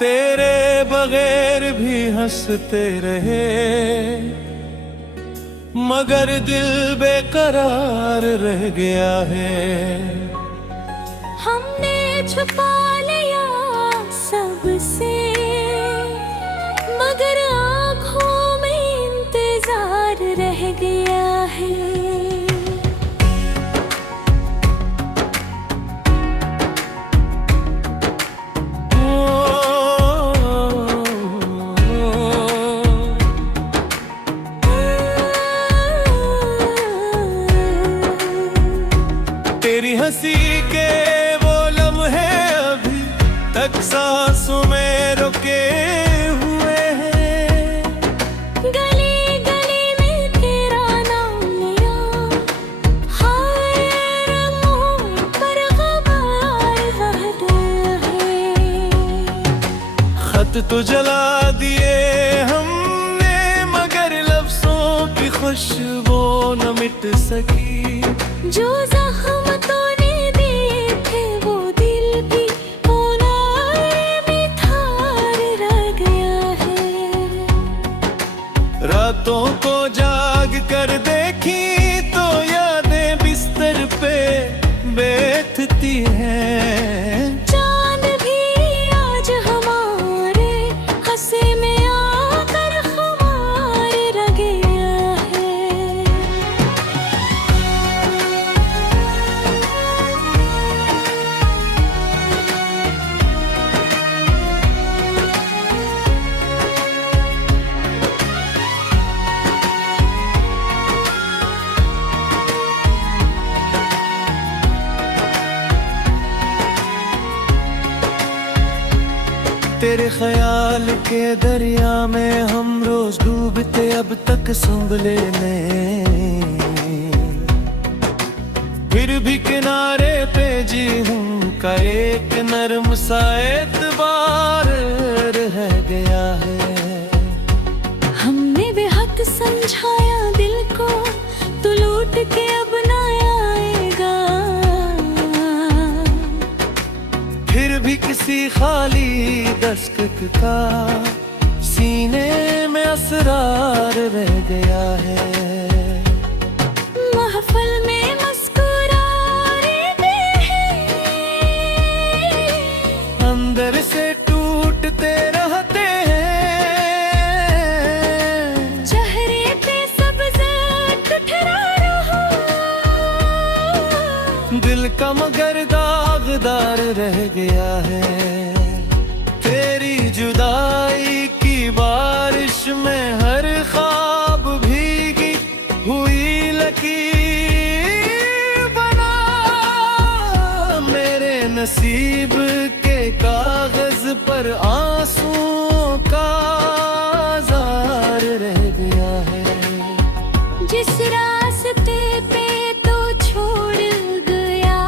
तेरे बगैर भी हंसते रहे, मगर दिल बेकरार रह गया है। हमने छुपा लिया सबसे, मगर आँखों में इंतजार रह गया है। तेरी हंसी के वो लम्हे अभी तक सांसों में रुके हुए हैं। गली गली में तेरा नाम लिया, हाय रंगों पर ग़बार है। खत तो जला दिए हमने, मगर लफ्ज़ों की खुशबू न मिट सकी। जो जख्म तूने दिए थे वो दिल भी कोनारे में थार रह गया है। रातों को जाग कर देखी तो यादें बिस्तर पे बैठती हैं। चांद भी आज हमारे हंसे में आकर खुमार रह गया है। तेरे ख्याल के दरिया में हम रोज डूबते अब तक संभले में, फिर भी किनारे पे जी हूँ का एक नरम सा एतबार रह गया है। हमने बेहद समझाया दिल को, तू लौट के अब ना आएगा। फिर भी किसी खाली दस्तक का सीने में असरार रह गया है। महफिल में मुस्कुराए हैं, अंदर से टूटते रहते हैं। चेहरे पे सब्ज़ ठुठरा रहा, दिल का मगर दागदार रह गया है। तेरी जुदाई की बारिश में हर ख्वाब भीगी हुई लकीर बना, मेरे नसीब के कागज पर आंसुओं का जार रह गया है। जिस रास्ते पे तो छोड़ गया,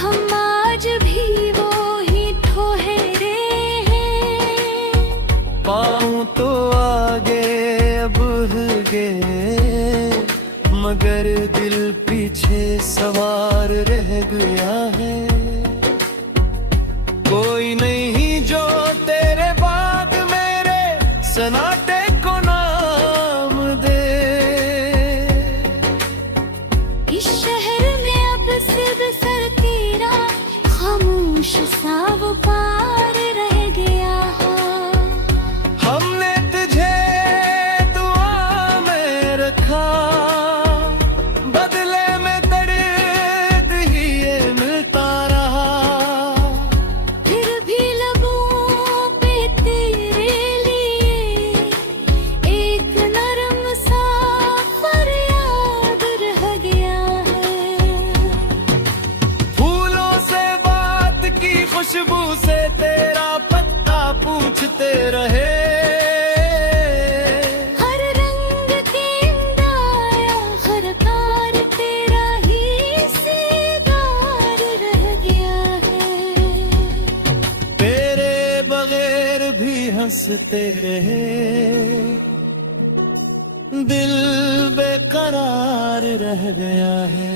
हम आज भी वो ही ठहरे हैं। पाँव तो आगे बढ़ गए, मगर दिल पीछे सवार रह गया है। कोई नहीं जो तेरे बाद मेरे सनाटे को नाम दे। इस शहर में अब सिर्फ सर तेरा खामोश सा वो पार रह गया है। हमने तुझे दुआ में रखा, बदले में दर्द ही ये मिलता रहा। फिर भी लबों पे तेरे लिए एक नरम सा फरियाद रह गया है। फूलों से बात की खुशबू से तेरा पत्ता पूछते रहे। हर रंग के इंदाया हर कार तेरा ही सीगार रह गया है। तेरे बगैर भी हंसते रहे, दिल बेकरार रह गया है।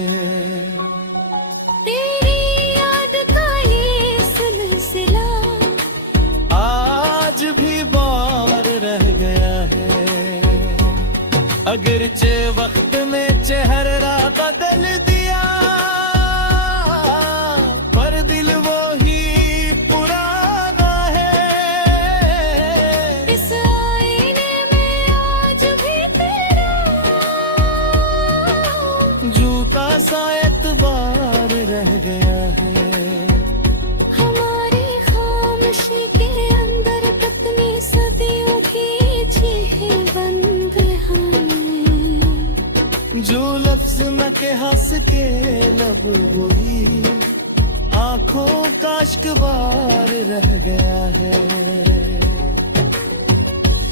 तेरी याद का ये सिलसिला अगरचे वक्त ने चेहरा बदल दिया, पर दिल वो ही पुराना है। इस आईने में आज भी तेरा जूता सा एतबार रह गया है। हमारी खामोशी के अंदर कितनी सदियों की चीखें बंद हैं। जो लफ्ज न के हंस के लब वही आंखों का अश्कबार रह गया है।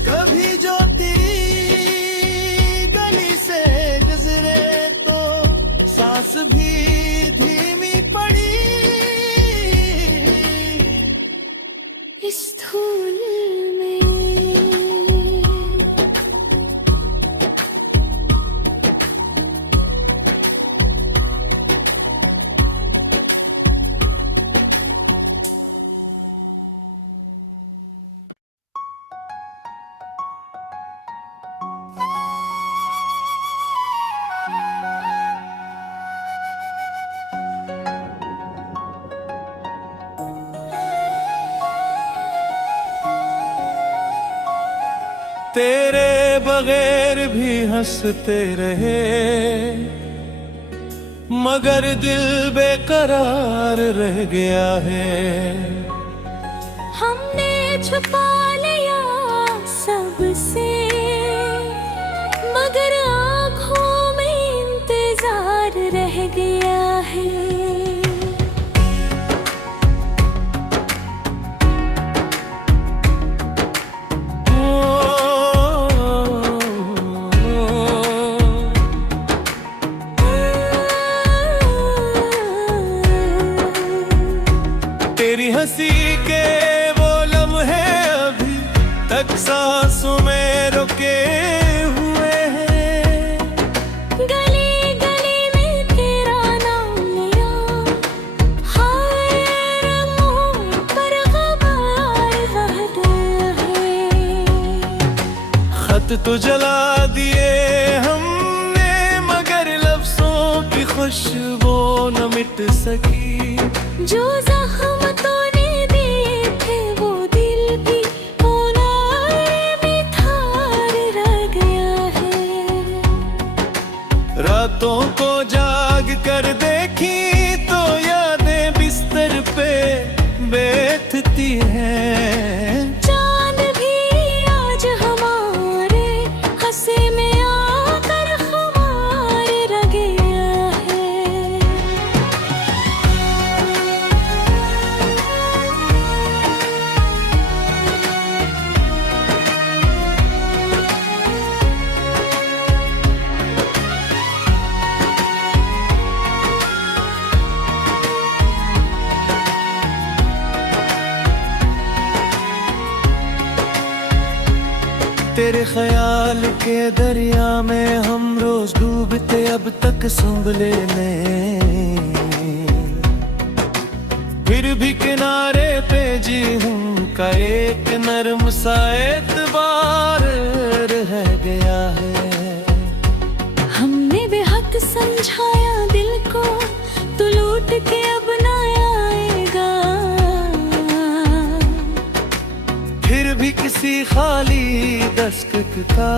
कभी जो तेरी गली से गुजरे तो सांस भी धीमी पड़ी। इस धूल में तेरे बगैर भी हंसते रहे, मगर दिल बेकरार रह गया है। हमने छुपा लिया सबसे, मगर आँखों में इंतजार रह गया है। तेरी हंसी के वो लम्हे अभी तक सांसों में रुके हुए हैं। गली गली में तेरा नाम लिया, हाय रंगों पर ग़बार रह गया है। खत तो जला दिए हमने, मगर लफ्जों की खुशबू न मिट सकी। जो जख्म तूने दिए थे वो दिल भी होनारे में थार रह गया है। रातों को जाग कर देखी तो यादें बिस्तर पे बैठती हैं। चांद भी आज हमारे हंसे में आकर खुमार रह गया है। तेरे ख्याल के दरिया में हम रोज डूबते अब तक संभले नहीं। फिर भी किनारे पे जी हूँ का एक नर्म सा एतबार रह गया है। हमने बेहद समझाया दिल को, तू लूट के अब ना आएगा। फिर भी किसी खाली दस्तक का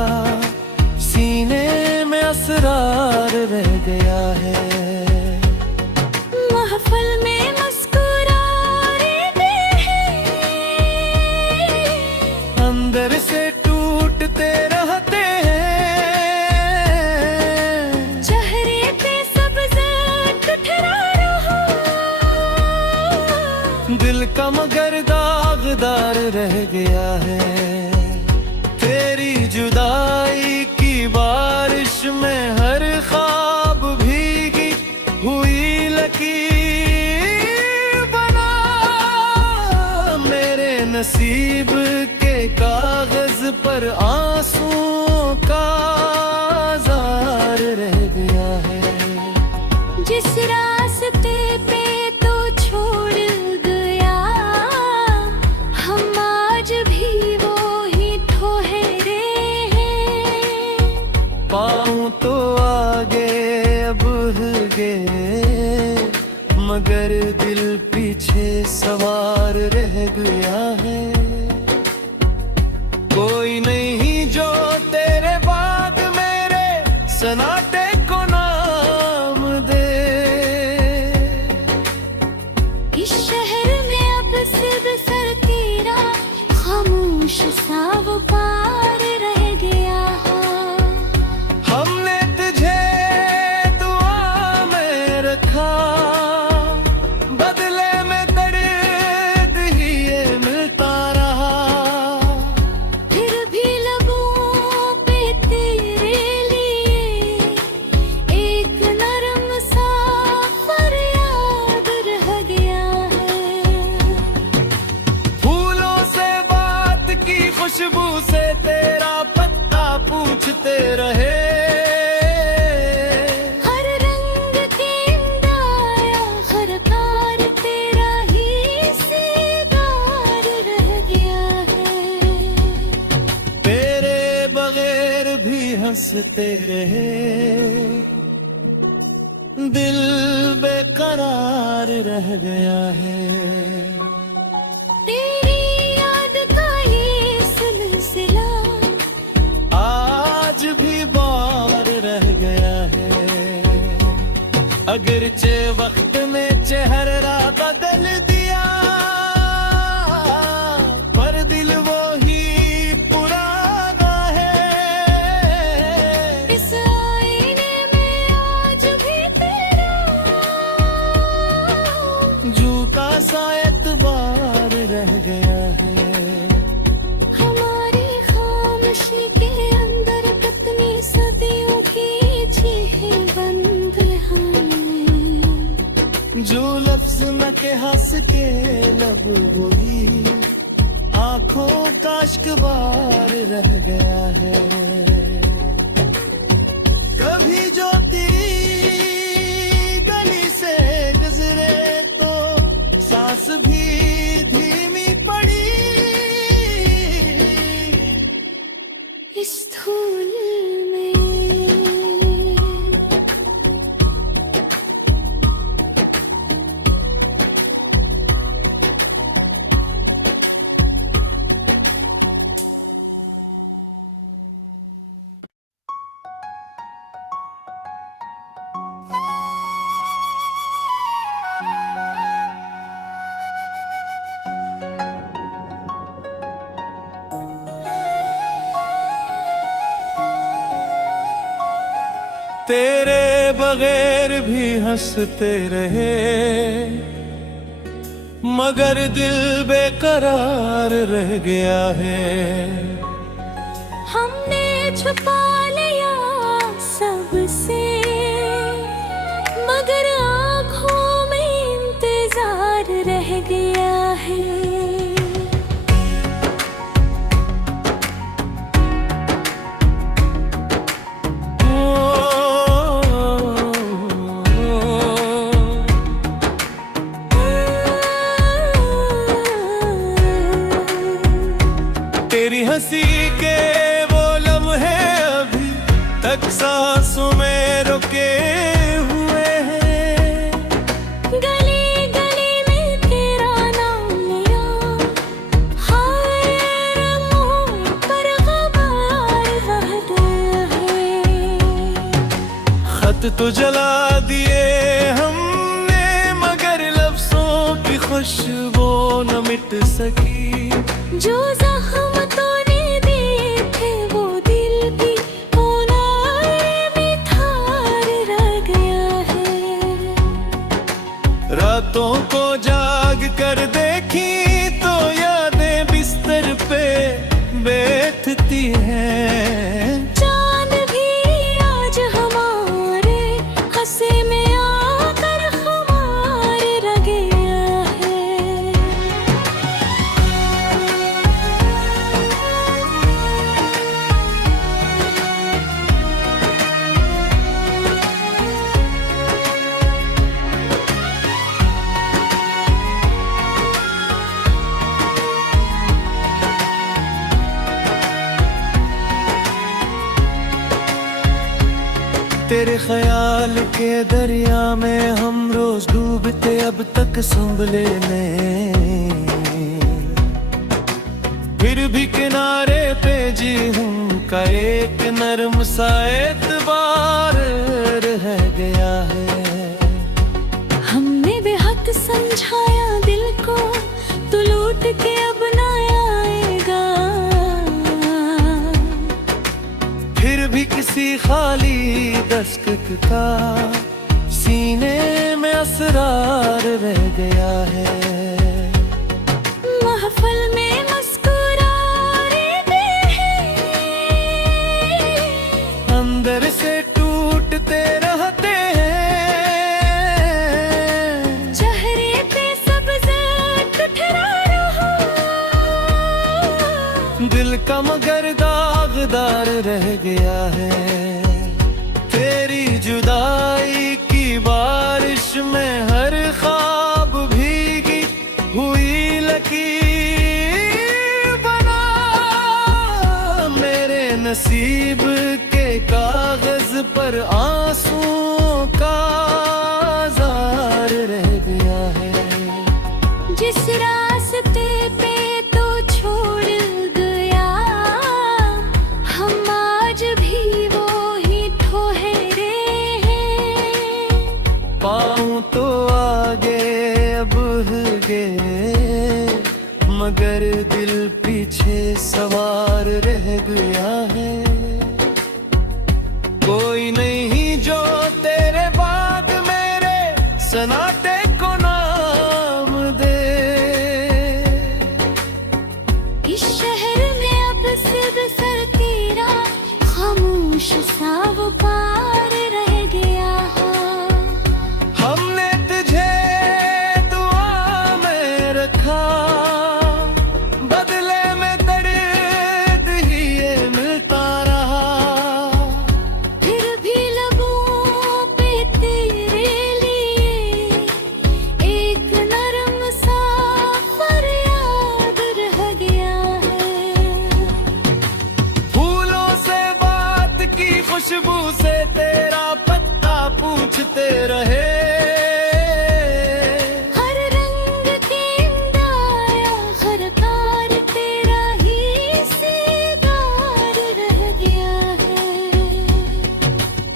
सीने में असरार रह गया है। महफिल में मुस्कुराते हैं, अंदर से टूटते रहते हैं। चेहरे पे सब्ज़ ठुठरा रहा, दिल का मगर दागदार रह गया है। तेरी जुदाई की बारिश में हर ख्वाब भीगी हुई लकीर बना। मेरे नसीब के कागज पर आंसुओं का जार रह गया है। जिस रास्ते पे तो छोड़ गया, हम आज भी वो ही ठहरे हैं। पाँव सवार रह गया है। कोई नहीं जो तेरे बाद मेरे सन्नाटे को नाम दे। इस शहर में अब सिर्फ सर तेरा खामोश सा वो पार रह गया है। हमने तुझे दुआ में रखा, बदले में दर्द ही ये मिलता रहा। फिर भी लबों पे तेरे लिए एक नरम सा फरियाद रह गया है। फूलों से बात की खुशबू से तेरा पत्ता पूछते रहे। हर रंग के इंदाया हर कार तेरा ही सिगार रह गया है। तेरे बगैर भी हंसते रहे, दिल बेकरार रह गया है। तेरी याद का ये सिलसिला आज भी बार रह गया है। अगरचे वक्त में चेहरा बदल दिया, पर दिल वो ही पुराना है। इस आईने में आज भी तेरा जूता सा एतबार रह गया है। हमारी खामोशी के अंदर कितनी सदियों की चीखें बंद हैं। जो लफ्ज न के हंस के लब वही आंखों का अश्कबार रह गया है। कभी जो तेरी गली से गुजरे तो सांस भी धीमी पड़ी। इस धूल में तेरे बगैर भी हंसते रहे, मगर दिल बेकरार रह गया है। हमने छुपा लिया सबसे, मगर आँखों में इंतजार रह गया है। तेरी हंसी के वो लम्हे अभी तक सांसों में रुके हुए हैं। गली गली में तेरा नाम लिया, हाय रंगों पर ग़बार रह गया है। खत तो जला दिए हमने, मगर लफ्जों की खुशबू न मिट सकी। जो जख्म तूने दिए थे वो दिल भी कोनारे में ठार रह गया है। रातों को जाग कर देखी तो यादें बिस्तर पे बैठती हैं। चांद भी आज हमारे हंसे में आकर खुमार रह गया है। तेरे ख्याल के दरिया में हम रोज डूबते अब तक संभले ने। सा एतबार रह गया है। हमने बेहद समझाया दिल को, तू लूट के अब ना आएगा। फिर भी किसी खाली दस्तक का सीने में असरार रह गया है। महफिल में मुस्कुराते हैं, अंदर से टूटते रहते हैं। चेहरे पे सब्ज़ ठुठरा रहा, दिल का मगर दागदार रह गया है। तेरी जुदाई की बारिश में हर ख्वाब भीगी हुई लकीर बना। मेरे नसीब के कागज पर आंसुओं का जार रह गया है। जिस रास्ते पे तो छोड़ गया, हम आज भी वो ही ठहरे हैं। पाँव तो आगे बढ़ गए, मगर दिल पीछे सवार रह गया है। कोई नहीं जो तेरे बाद मेरे सनाटे को नाम दे। इस शहर में अब सिर्फ सर तेरा खामोश सा वो पार रह गया है। हमने तुझे दुआ में रखा, बदले में दर्द ही ये मिलता रहा। फिर भी लबों पे तेरे लिए एक नरम सा फरियाद रह गया है। फूलों से बात की खुशबू से तेरा पत्ता पूछते रहे। हर रंग के इंदाया हर कार तेरा ही सीगार रह गया है।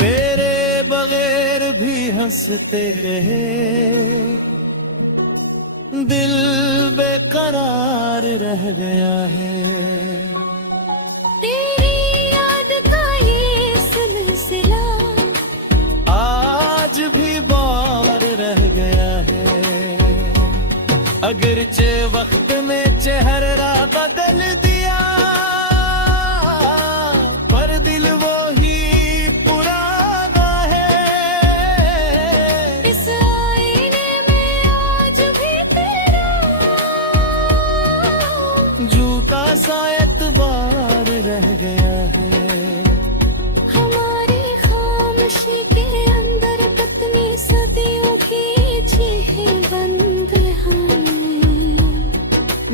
तेरे बगैर भी हंसते रहे, दिल बेकरार रह गया है। तेरी याद का ये सिलसिला आज भी बार रह गया है। अगरचे वक्त ने चेहरा बदल दिया, पर दिल वो ही पुराना है। इस आईने में आज भी तेरा झूठा सा एतबार रह गया है। हमारी खामोशी के अंदर कितनी सदियों की चीखें बंद हैं।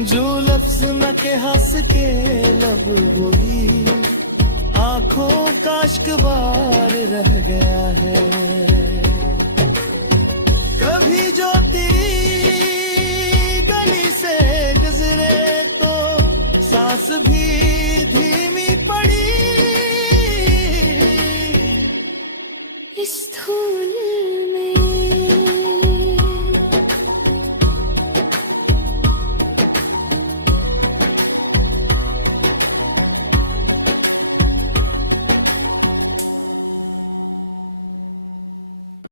जो लफ्ज न के हंस के लब वही आंखों का अश्कबार रह गया है। कभी जो तेरी गली से गुजरे तो सांस भी धीमी